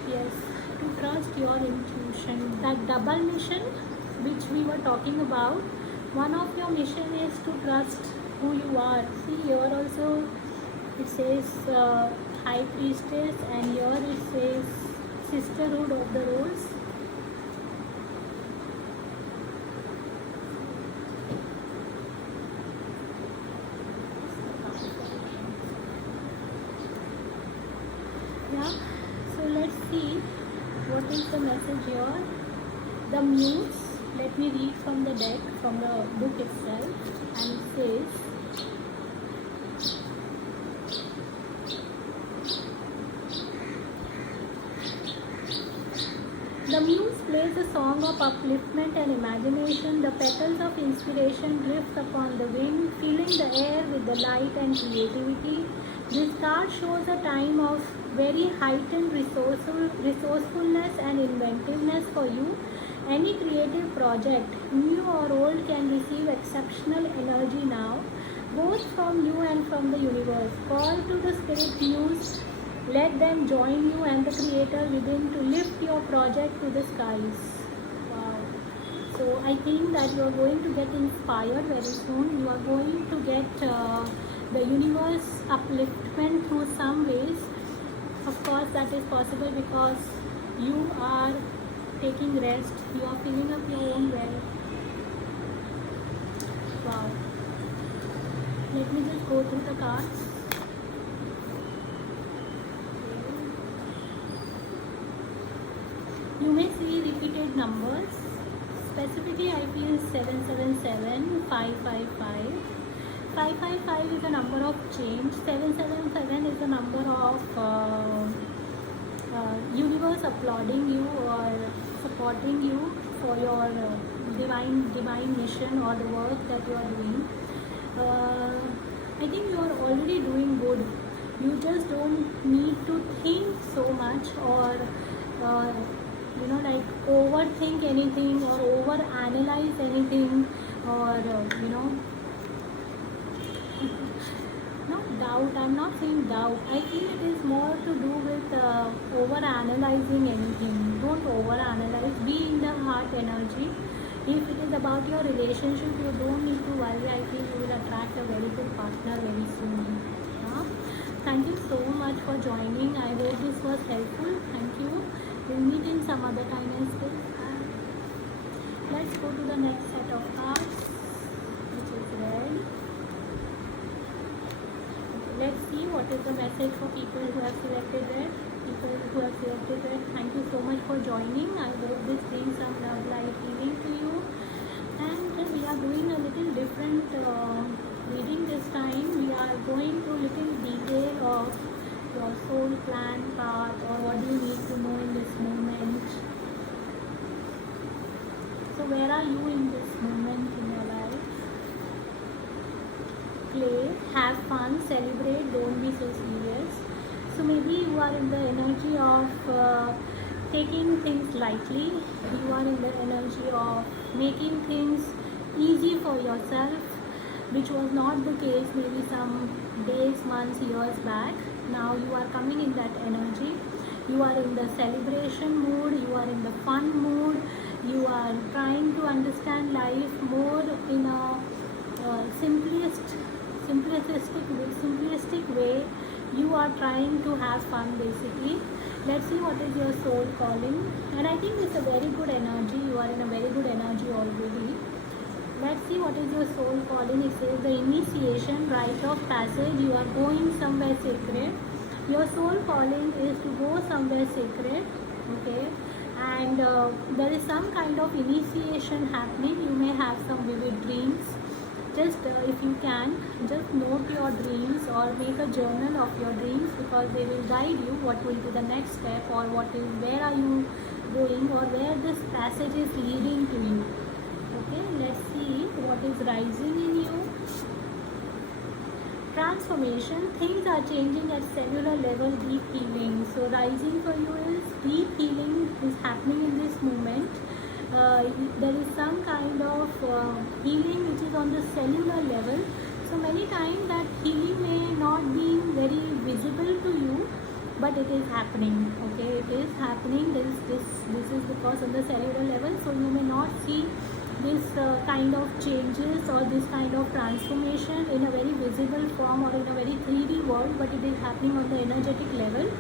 Yes, to trust your intuition. That double mission which we were talking about, one of your mission is to trust who you are. See, here also it says high priestess, and here it says sisterhood of the rose. Yeah, so let's see what is the message here. The muse, let me read from the deck, from the book itself, and it says, the muse plays a song of upliftment and imagination. The petals of inspiration drift upon the wind, filling the air with the light and creativity. This card shows a time of very heightened resourcefulness and inventiveness for you. Any creative project, new or old, can receive exceptional energy now. both from you and from the universe. Call to the spirit muse. Let them join you and the creator within to lift your project to the skies. Wow. So I think that you are going to get inspired very soon. You are going to get the universe upliftment through some ways. Of course, that is possible because you are taking rest. You are filling up your own well. Wow. Let me just go through the cards. You may see repeated numbers. Specifically, I feel 777, 555. 555 is a number of change. 777 is a number of universe applauding you or supporting you for your divine mission or the work that you are doing. I think you are already doing good. You just don't need to think so much or like overthink anything or over analyze anything or not doubt. I'm not saying doubt. I feel it is more to do with over analyzing anything. Don't over analyze. Be in the heart energy. If it is about your relationship, you don't need to worry. I feel you will attract a very good partner very soon. Yeah? Thank you so much for joining. I hope this was helpful. Thank you. We'll meet in some other time as well. Let's go to the next set of cards, which is red. Let's see what is the message for people who have selected red. People who have selected red, thank you so much for joining. I hope this brings some love, light, healing to you. And we are doing a little different reading this time. We are going to little detail of your soul plan path or what do you need to know in this moment. So where are you in this moment in your life? Play, have fun, celebrate, don't be so serious. So maybe you are in the energy of taking things lightly. You are in the energy of making things easy for yourself, which was not the case maybe some days, months, years back. Now you are coming in that energy. You are in the celebration mood. You are in the fun mood. You are trying to understand life more in a simplistic way. You are trying to have fun basically. Let's see what is your soul calling. And I think it's a very good energy. You are in a very good energy already. Let's see what is your soul calling. It says the initiation, rite of passage. You are going somewhere sacred. Your soul calling is to go somewhere sacred. Okay. And there is some kind of initiation happening. You may have some vivid dreams. Just if you can, just note your dreams or make a journal of your dreams, because they will guide you what will be the next step or where are you going or where this passage is leading to you. Okay, let's see what is rising in you. Transformation, things are changing at cellular level, deep healing. So rising for you is deep healing is happening in this moment. There is some kind of healing which is on the cellular level. So many times that healing may not be very visible to you, but it is happening. Okay, it is happening. This is because on the cellular level. So you may not see this kind of changes or this kind of transformation in a very visible form or in a very 3D world, but it is happening on the energetic level.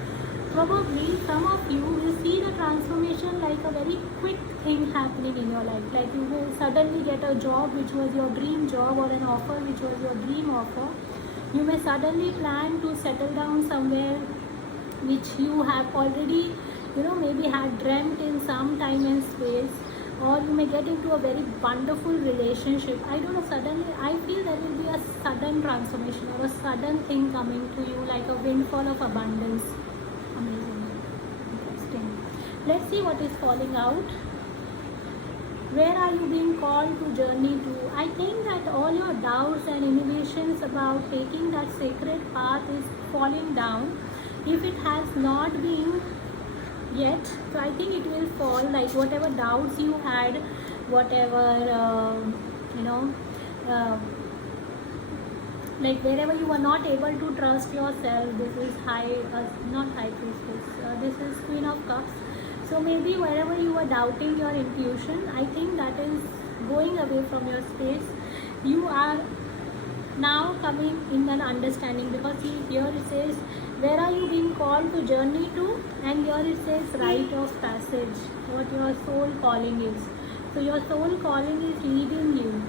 Probably some of you will see the transformation like a very quick thing happening in your life. Like you will suddenly get a job which was your dream job or an offer which was your dream offer. You may suddenly plan to settle down somewhere which you have already, maybe had dreamt in some time and space. Or you may get into a very wonderful relationship. I don't know, suddenly I feel there will be a sudden transformation or a sudden thing coming to you like a windfall of abundance. Amazing. Interesting. Let's see what is falling out. Where are you being called to journey to? I think that all your doubts and inhibitions about taking that sacred path is falling down. If it has not been yet, so I think it will fall, like whatever doubts you had, whatever like wherever you are not able to trust yourself. This is high, not high priestess, this is queen of cups. So maybe wherever you are doubting your intuition, I think that is going away from your space. You are now coming in an understanding, because see, here it says where are you being called to journey to, and here it says rite of passage, what your soul calling is. So your soul calling is leading you.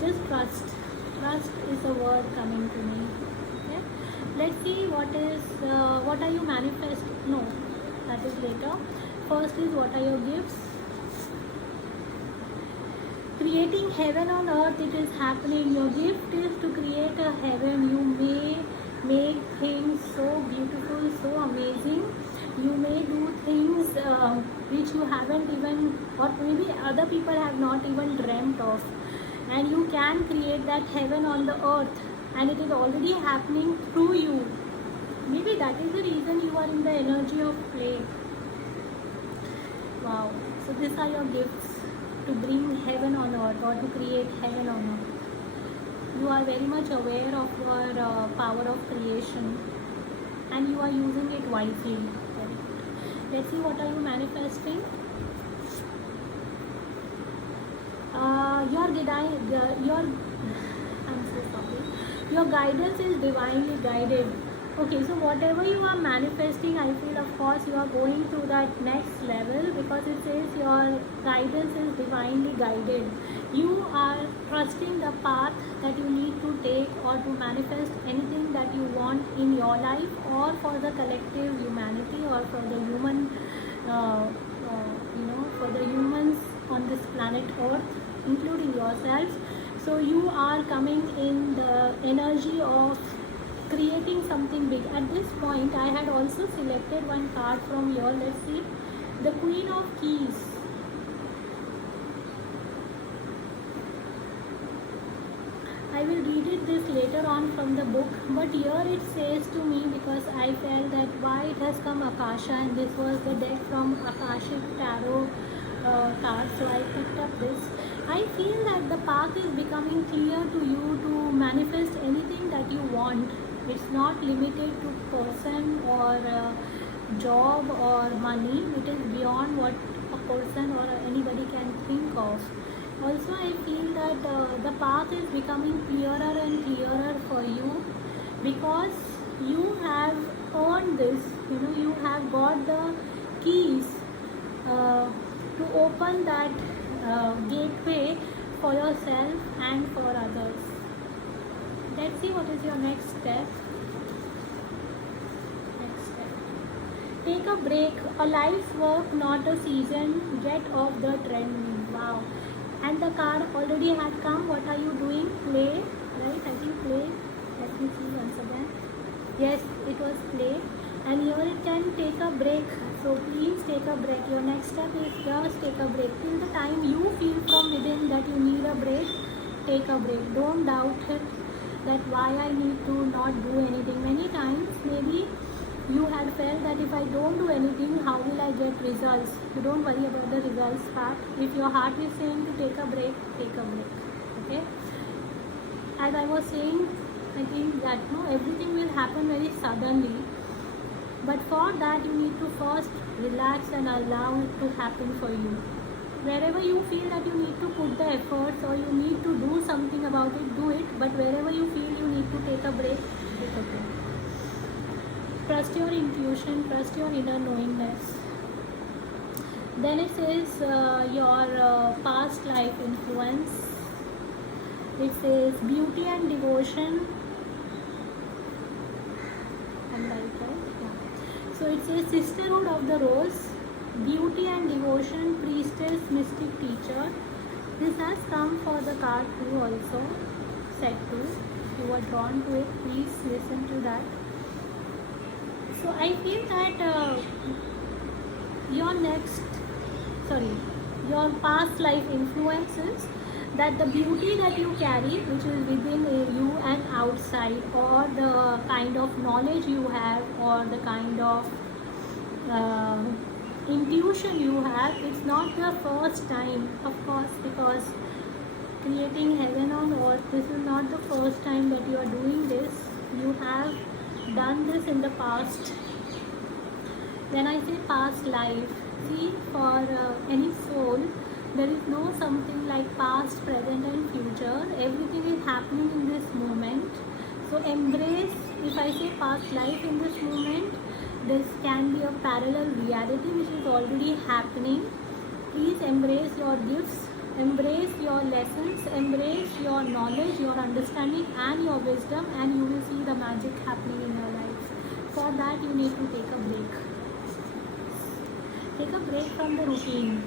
Just trust. Trust is the word coming to me. Okay, let's see what are you manifest. No, that is later. First is what are your gifts. Creating heaven on earth, it is happening. Your gift is to create a heaven. You may make things so beautiful, so amazing. You may do things which you haven't even, or maybe other people have not even dreamt of, and you can create that heaven on the earth, and it is already happening through you. Maybe that is the reason you are in the energy of play. Wow. So these are your gifts, to bring heaven on earth, or to create heaven on earth. You are very much aware of your power of creation, and you are using it wisely. Let's see what are you manifesting. I'm so sorry. Your guidance is divinely guided. Okay, so whatever you are manifesting, I feel of course you are going to that next level, because it says your guidance is divinely guided. You are trusting the path that you need to take, or to manifest anything that you want in your life, or for the collective humanity, or for the human, for the humans on this planet Earth, including yourselves. So you are coming in the energy of creating something big. At this point, I had also selected one card from here. Let's see. The Queen of Keys. I will read this later on from the book, but here it says to me, because I felt that why it has come Akasha, and this was the deck from Akashic Tarot card, so I picked up this. I feel that the path is becoming clear to you to manifest anything that you want. It's not limited to person or job or money. It is beyond what a person or anybody can think of. Also, I feel that the path is becoming clearer and clearer for you, because you have earned this. You have got the keys to open that gateway for yourself and for others. Let's see what is your next step. Take a break. A life's work, not a season. Get off the treadmill. Wow. And the card already had come. What are you doing? Play. Right? I think play. Let me see once again. Yes, it was play. And here it can take a break. So please take a break. Your next step is just take a break. Till the time you feel from within that you need a break, take a break. Don't doubt it, that why I need to not do anything. Many times maybe you had felt that if I don't do anything, how will I get results? You don't worry about the results part. If your heart is saying to take a break, take a break. Okay? As I was saying, I think that everything will happen very suddenly. But for that, you need to first relax and allow it to happen for you. Wherever you feel that you need to put the efforts, or you need to do something about it, do it. But wherever you feel you need to take a break, take a break. Trust your intuition, trust your inner knowingness. Then it says your past life influence. It says beauty and devotion. And right, yeah. So it says sisterhood of the rose, beauty and devotion, priestess, mystic teacher. This has come for the card 2 also, set 2. If you are drawn to it, please listen to that. So I feel that your past life influences, that the beauty that you carry, which is within you and outside, or the kind of knowledge you have, or the kind of intuition you have, it's not the first time, of course, because creating heaven on earth. This is not the first time that you are doing this. You have done this in the past. When I say past life, see, for any soul, there is no something like past, present and future. Everything is happening in this moment. So embrace, if I say past life in this moment, this can be a parallel reality which is already happening. Please embrace your gifts, embrace your lessons, embrace your knowledge, your understanding and your wisdom, and you will see the magic happening in your life. For that you need to take a break. Take a break from the routine.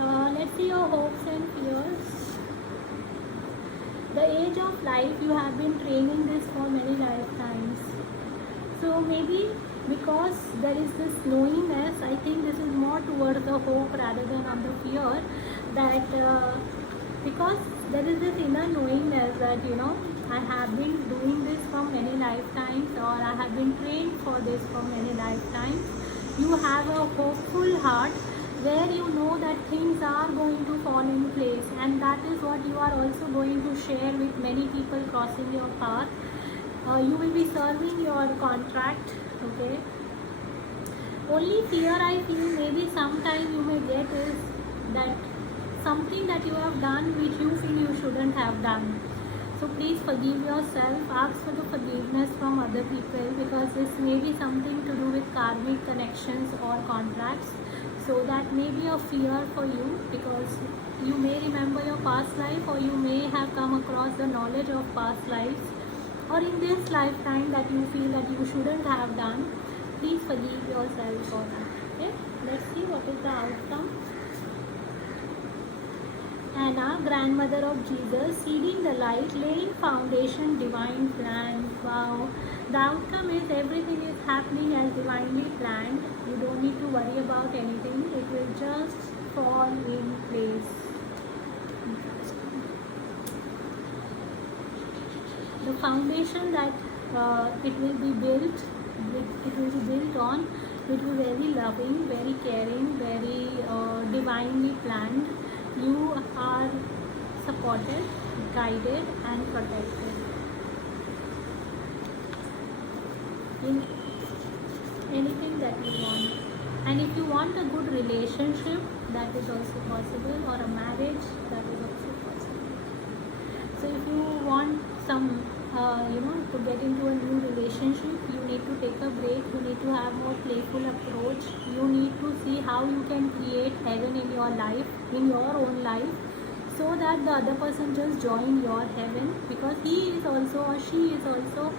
Let's see your hopes and fears. The age of life, you have been training this for many lifetimes. So maybe because there is this knowingness, I think this is more towards the hope rather than on the fear, that because there is this inner knowingness that I have been doing this for many lifetimes, or I have been trained for this for many lifetimes. You have a hopeful heart where you know that things are going to fall in place, and that is what you are also going to share with many people crossing your path. You will be serving your contract, okay? Only fear I feel maybe sometime you may get is that something that you have done which you feel you shouldn't have done. So please forgive yourself, ask for the forgiveness from other people, because this may be something to do with karmic connections or contracts. So that may be a fear for you, because you may remember your past life, or you may have come across the knowledge of past lives, or in this lifetime that you feel that you shouldn't have done. Please forgive yourself for that. Okay, let's see what is the outcome. Anna, grandmother of Jesus, seeding the light, laying foundation, divine plan. Wow. The outcome is everything is happening as divinely planned. You don't need to worry about anything. It will just fall in place. The foundation that it will be built on, it will be very loving, very caring, very divinely planned. You are supported, guided and protected in anything that you want. And if you want a good relationship, that is also possible, or a marriage, that is also possible. So if you want some to get into a new relationship, you need to take a break, you need to have more playful approach, you need to see how you can create heaven in your life, in your own life, so that the other person just join your heaven, because he is also or she is also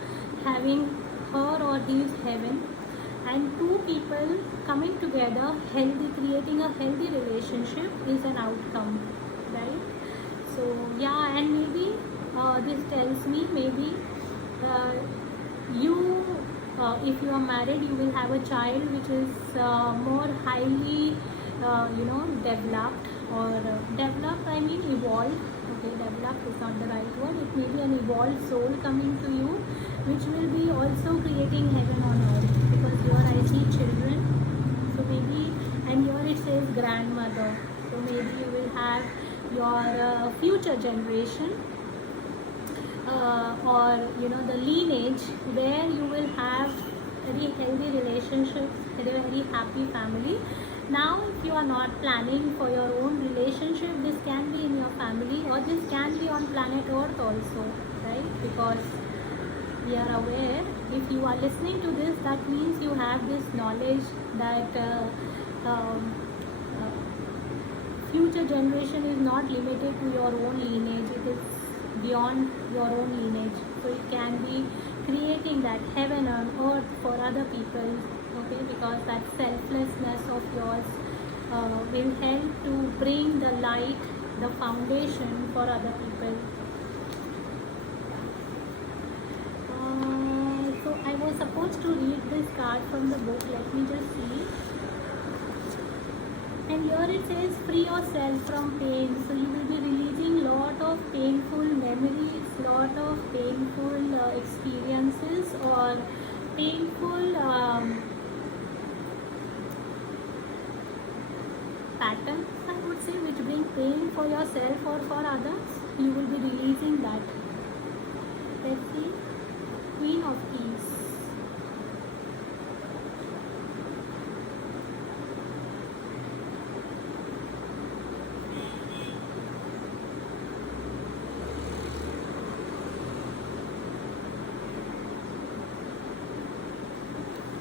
having her or his heaven, and two people coming together, healthy, creating a healthy relationship is an outcome, right? So yeah, and maybe this tells me maybe you if you are married, you will have a child which is more highly developed, or developed I mean evolved. Okay, developed is not the right word. It may be an evolved soul coming to you, which will be also creating heaven on earth, because here I see children. So maybe, and here it says grandmother, so maybe you will have your future generation, or the lineage, where you will have very healthy relationships, a very happy family. Now if you are not planning for your own relationship, this can be in your family, or this can be on planet earth also, right? Because we are aware, if you are listening to this, that means you have this knowledge that future generation is not limited to your own lineage, it is beyond your own lineage. So it can be creating that heaven on earth for other people, okay? Because that selflessness of yours will help to bring the light, the foundation for other people. So I was supposed to read this card from the book. Let me just see. And here it says, free yourself from pain. So you will be releasing lot of painful memories, lot of painful experiences, or painful patterns, I would say, which bring pain for yourself or for others, you will be releasing that. Let's see. Queen of Keys.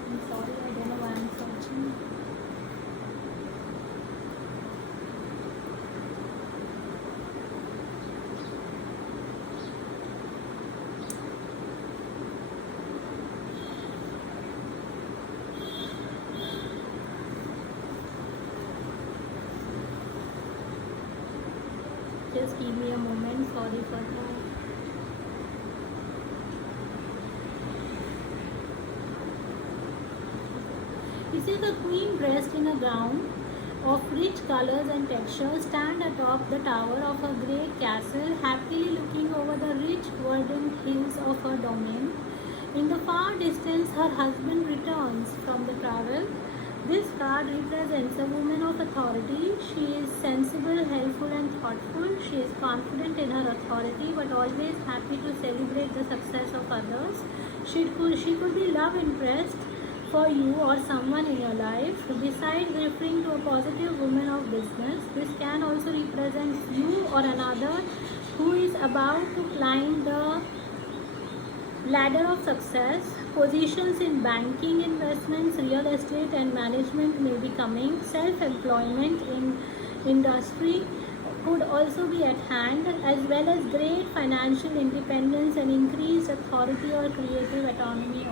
I'm sorry, I don't know why I'm searching. Just give me a moment, sorry for that. This is a queen dressed in a gown of rich colors and textures, stand atop the tower of a great castle, happily looking over the rich verdant hills of her domain. In the far distance, her husband returns from the travel. This card represents a woman of authority. She is sensible, helpful and thoughtful. She is confident in her authority but always happy to celebrate the success of others. She could be love interest for you or someone in your life. Besides referring to a positive woman of business, this can also represent you or another who is about to climb the ladder of success. Positions in banking, investments, real estate and management may be coming. Self-employment in industry could also be at hand, as well as great financial independence and increased authority or creative autonomy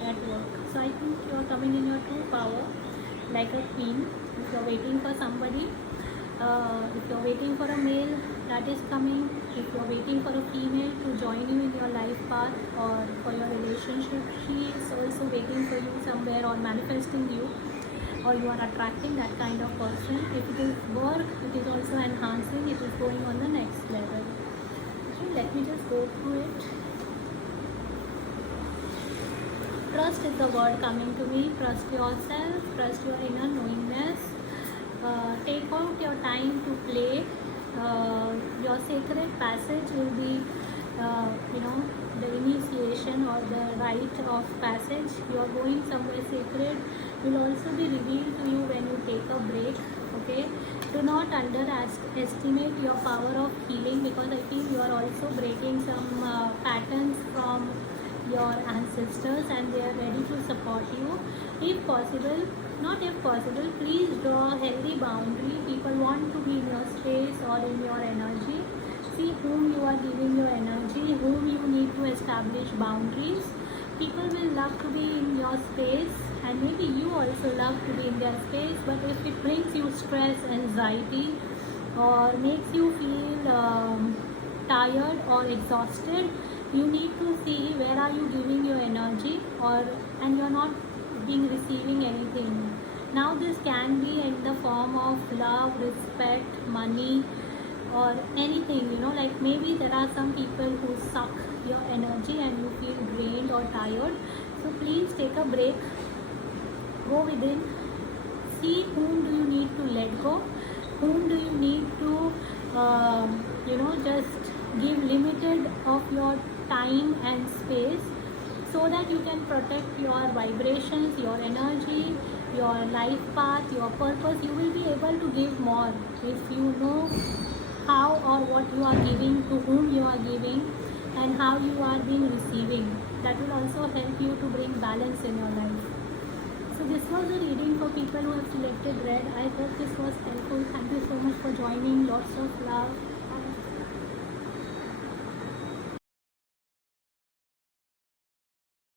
at work. So I think you are coming in your true power like a queen. If you are waiting for somebody, if you are waiting for a male that is coming, if you are waiting for a female to join you in your life path or for your relationship, she is also waiting for you somewhere or manifesting you, or you are attracting that kind of person. If it is work, it is also enhancing, it is going on the next level. Okay, let me just go through it. Trust is the word coming to me. Trust yourself, trust your inner knowingness. Take out your time to play. Your sacred passage will be, the initiation or the rite of passage. You are going somewhere sacred will also be revealed to you when you take a break. Okay, do not underestimate your power of healing, because I feel you are also breaking some patterns from your ancestors and they are ready to support you. If possible, not if possible, please draw a healthy boundary. People want to be in your space or in your energy. See whom you are giving your energy, whom you need to establish boundaries. People will love to be in your space and maybe you also love to be in their space, but if it brings you stress, anxiety or makes you feel tired or exhausted, you need to see where are you giving your energy, and you're not being receiving anything. Now this can be in the form of love, respect, money or anything, like maybe there are some people who suck your energy and you feel drained or tired. So please take a break, go within, see whom do you need to let go, whom do you need to just give limited of your time and space, so that you can protect your vibrations, your energy, your life path, your purpose. You will be able to give more if you know how or what you are giving, to whom you are giving and how you are being receiving. That will also help you to bring balance in your life. So this was a reading for people who have selected red. I hope this was helpful. Thank you so much for joining. Lots of love.